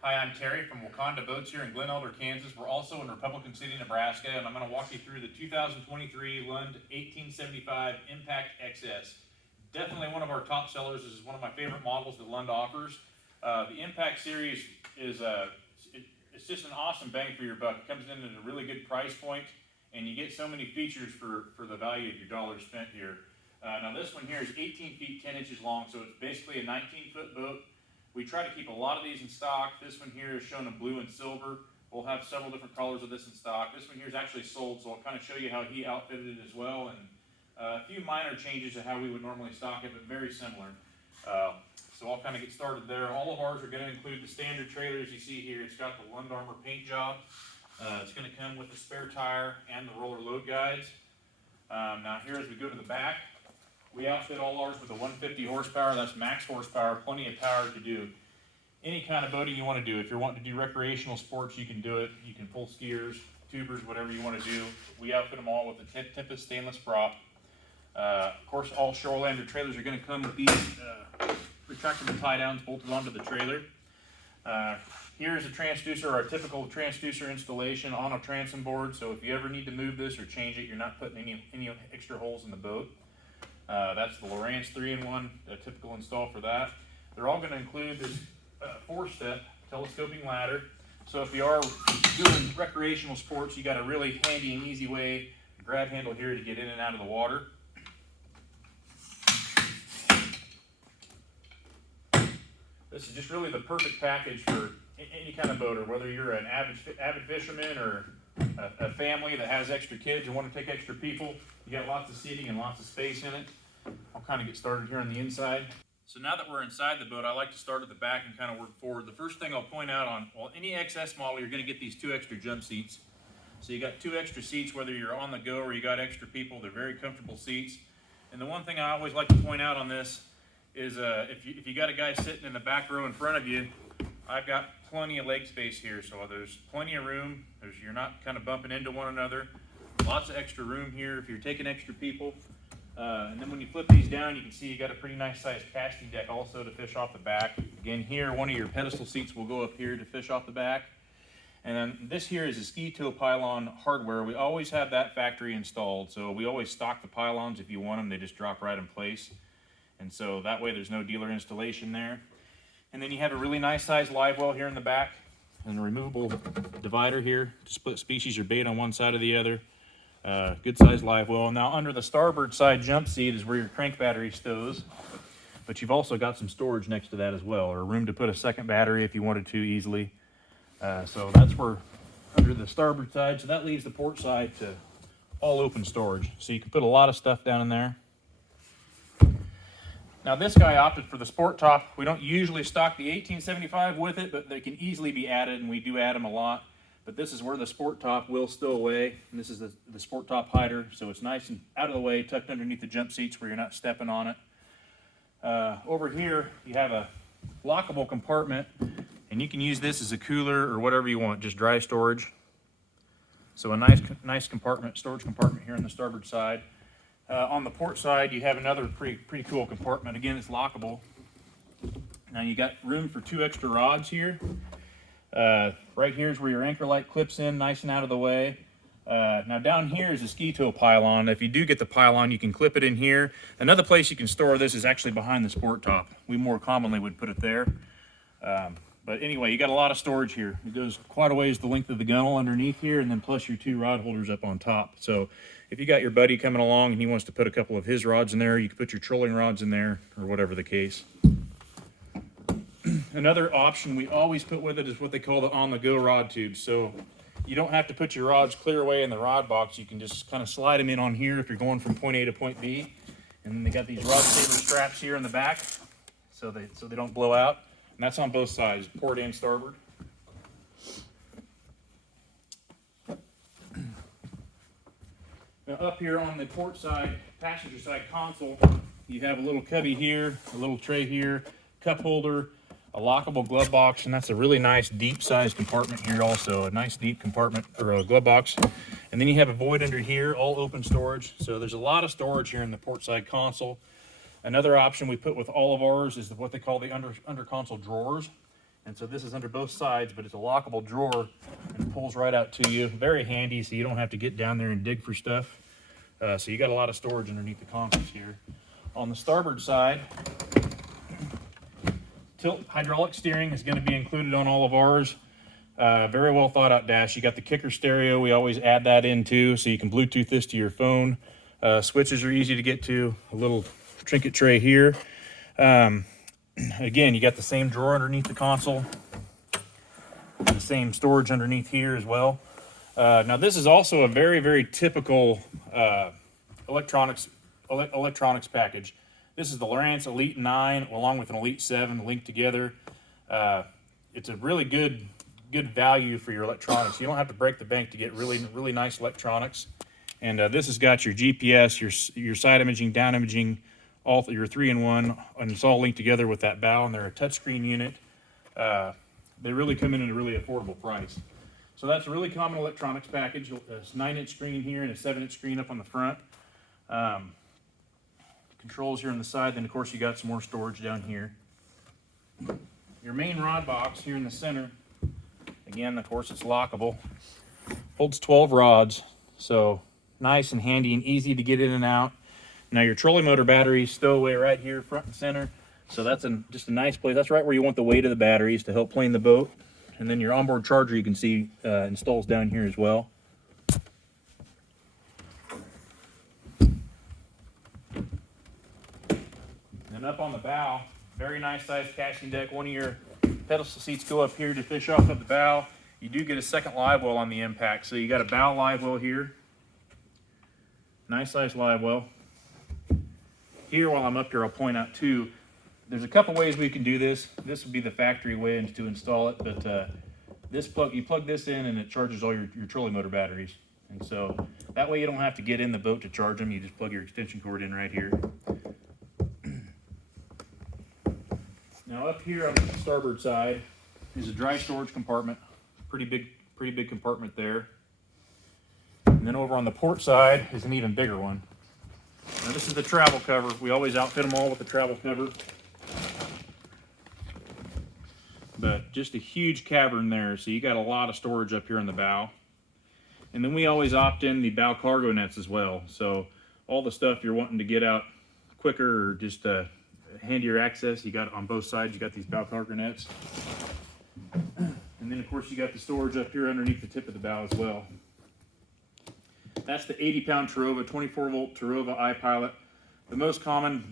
Hi, I'm Terry from Wakanda Boats here in Glen Elder, Kansas. We're also in Republican City, Nebraska, and I'm going to walk you through the 2023 Lund 1875 Impact XS. Definitely one of our top sellers. This is one of my favorite models that Lund offers. The Impact series is it's just an awesome bang for your buck. It comes in at a really good price point, and you get so many features for the value of your dollars spent here. Now this one here is 18 feet 10 inches long, so it's basically a 19-foot boat. We try to keep a lot of these in stock. This one here is shown in blue and silver. We'll have several different colors of this in stock. This one here is actually sold, so I'll kind of show you how he outfitted it as well, and a few minor changes to how we would normally stock it, but very similar. So I'll kind of get started there. All of ours are going to include the standard trailers you see here. It's got the Lund Armor paint job. It's going to come with the spare tire and the roller load guides. Now here as we go to the back, we outfit all ours with a 150 horsepower. That's max horsepower, plenty of power to do any kind of boating you want to do. If you're wanting to do recreational sports, you can do it. You can pull skiers, tubers, whatever you want to do. We outfit them all with the Tempest stainless prop. Of course, all Shorelander trailers are going to come with these retractable tie downs bolted onto the trailer. Here's a transducer, our typical transducer installation on a transom board. So if you ever need to move this or change it, you're not putting any extra holes in the boat. That's the Lowrance 3-in-1, a typical install for that. They're all going to include this 4-step telescoping ladder. So if you are doing recreational sports, you got a really handy and easy way, grab handle here to get in and out of the water. This is just really the perfect package for any kind of boater, whether you're an avid fisherman or a family that has extra kids and want to take extra people. You got lots of seating and lots of space in it. I'll kind of get started here on the inside. So now that we're inside the boat, I like to start at the back and kind of work forward. The first thing I'll point out on, well, any XS model, you're going to get these 2 extra jump seats. So you got 2 extra seats, whether you're on the go or you got extra people. They're very comfortable seats. And the one thing I always like to point out on this is if you got a guy sitting in the back row in front of you, I've got plenty of leg space here, so there's plenty of room. You're not kind of bumping into one another. Lots of extra room here if you're taking extra people. And then when you flip these down, you can see you got a pretty nice sized casting deck also to fish off the back. Again, here, one of your pedestal seats will go up here to fish off the back. And then this here is a ski tow pylon hardware. We always have that factory installed, so we always stock the pylons. If you want them, they just drop right in place. And so that way there's no dealer installation there. And then you have a really nice sized live well here in the back, and a removable divider here to split species or bait on one side or the other. Good sized live well. Now under the starboard side jump seat is where your crank battery stows, but you've also got some storage next to that as well, or room to put a second battery if you wanted to easily. So that's where under the starboard side, so that leaves the port side to all open storage. So you can put a lot of stuff down in there. Now this guy opted for the sport top. We don't usually stock the 1875 with it, but they can easily be added, and we do add them a lot. But this is where the sport top will stow away, and this is the sport top hider, so it's nice and out of the way, tucked underneath the jump seats where you're not stepping on it. Over here, you have a lockable compartment, and you can use this as a cooler or whatever you want, just dry storage. So a nice compartment, storage compartment here on the starboard side. On the port side, you have another pretty cool compartment. Again, it's lockable. Now you got room for 2 extra rods here. Right here is where your anchor light clips in, nice and out of the way. Now down here is a ski tow pylon. If you do get the pylon, you can clip it in here. Another place you can store this is actually behind the sport top. We more commonly would put it there. But anyway, you got a lot of storage here. It goes quite a ways the length of the gunnel underneath here, and then plus your 2 rod holders up on top. So if you got your buddy coming along and he wants to put a couple of his rods in there, you can put your trolling rods in there, or whatever the case. Another option we always put with it is what they call the on-the-go rod tubes. So you don't have to put your rods clear away in the rod box. You can just kind of slide them in on here if you're going from point A to point B. And then they got these rod saver straps here in the back, so they don't blow out. And that's on both sides, port and starboard. Now up here on the port side, passenger side console, you have a little cubby here, a little tray here, cup holder, a lockable glove box, and that's a really nice deep sized compartment here also, a nice deep compartment or a glove box. And then you have a void under here, all open storage. So there's a lot of storage here in the port side console. Another option we put with all of ours is what they call the under console drawers. And so this is under both sides, but it's a lockable drawer and pulls right out to you. Very handy, so you don't have to get down there and dig for stuff. So you got a lot of storage underneath the consoles here. On the starboard side, tilt hydraulic steering is going to be included on all of ours. Very well thought out dash. You got the kicker stereo. We always add that in too, so you can Bluetooth this to your phone. Switches are easy to get to. A little trinket tray here. Again, you got the same drawer underneath the console. The same storage underneath here as well. Now this is also a very, very typical electronics package. This is the Lowrance Elite 9 along with an Elite 7 linked together. It's a really good value for your electronics. You don't have to break the bank to get really nice electronics. And this has got your GPS, your side imaging, down imaging, all your 3-in-1, and it's all linked together with that bow, and they're a touchscreen unit. They really come in at a really affordable price. So that's a really common electronics package. It's a 9-inch screen here and a 7-inch screen up on the front. Controls here on the side, then of course you got some more storage down here. Your main rod box here in the center, again, of course it's lockable, holds 12 rods, so nice and handy and easy to get in and out. Now your trolling motor batteries stow away right here front and center, so that's just a nice place. That's right where you want the weight of the batteries to help plane the boat. And then your onboard charger, you can see installs down here as well. And up on the bow, very nice sized casting deck. One of your pedestal seats go up here to fish off of the bow. You do get a second live well on the impact, so you got a bow live well here. Nice sized live well. Here, while I'm up here, I'll point out too, there's a couple ways we can do this. This would be the factory way to install it, but you plug this in and it charges all your trolling motor batteries. And so that way you don't have to get in the boat to charge them. You just plug your extension cord in right here. Now up here on the starboard side is a dry storage compartment. Pretty big compartment there. And then over on the port side is an even bigger one. Now this is the travel cover. We always outfit them all with the travel cover. But just a huge cavern there, so you got a lot of storage up here on the bow. And then we always opt in the bow cargo nets as well. So all the stuff you're wanting to get out quicker or just handier access, you got on both sides, you got these bow cargo nets. And then of course you got the storage up here underneath the tip of the bow as well. That's the 80-pound Tarova, 24-volt Tarova iPilot. The most common,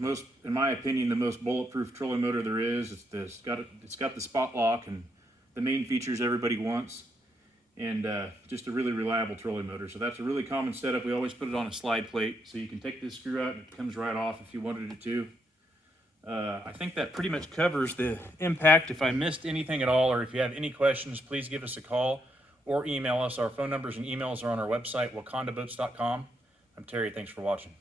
in my opinion, the most bulletproof trolling motor there is. It's got the spot lock and the main features everybody wants, and just a really reliable trolling motor. So that's a really common setup. We always put it on a slide plate, so you can take this screw out and it comes right off if you wanted it to. I think that pretty much covers the impact. If I missed anything at all, or if you have any questions, please give us a call or email us. Our phone numbers and emails are on our website, wakandaboats.com. I'm Terry. Thanks for watching.